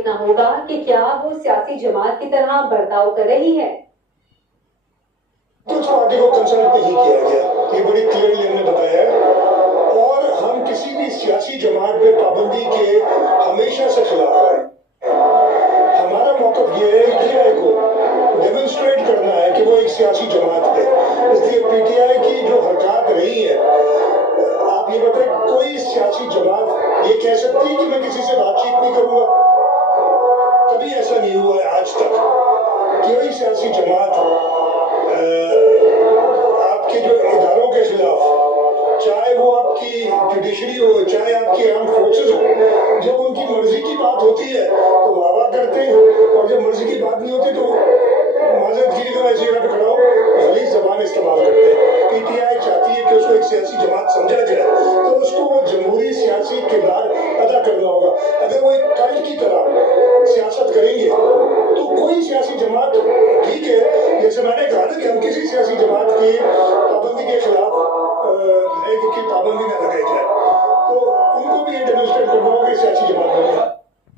دیکھنا ہوگا کہ کیا وہ سیاسی جماعت کی طرح برتاؤ کر رہی ہے۔ کچھ پارٹی کو کنسلٹ نہیں کیا گیا، یہ بڑی کلیئرلی ہم نے بتایا ہے، اور ہم کسی بھی سیاسی جماعت پہ پابندی کے ہمیشہ سے خلاف ہیں۔ ہمارا موقف یہ ہے کہ PTI کو ڈیمونسٹریٹ کرنا ہے کہ وہ ایک سیاسی جماعت ہے، اس لیے PTI کی جو حرکات رہی ہے، آپ یہ بتائیں کوئی سیاسی جماعت یہ کہہ سکتی ہے کہ میں کسی سے بات چیت نہیں کروں گا؟ کبھی ایسا نہیں ہوا ہے آج تک کہ کوئی سیاسی جماعت آپ کے جو اداروں کے خلاف، چاہے وہ آپ کی جوڈیشری ہو، چاہے آپ کی آرم فورسز ہو، جب ان کی مرضی کی بات ہوتی ہے تو واہ واہ کرتے ہیں، اور جب مرضی کی بات نہیں ہوتی تو معذرت کی طرح ایسی جگہ پہ کھڑا ہو غلیظ زبان استعمال کرتے ہیں۔ PTI چاہتی ہے کہ اس کو ایک سیاسی جماعت سمجھا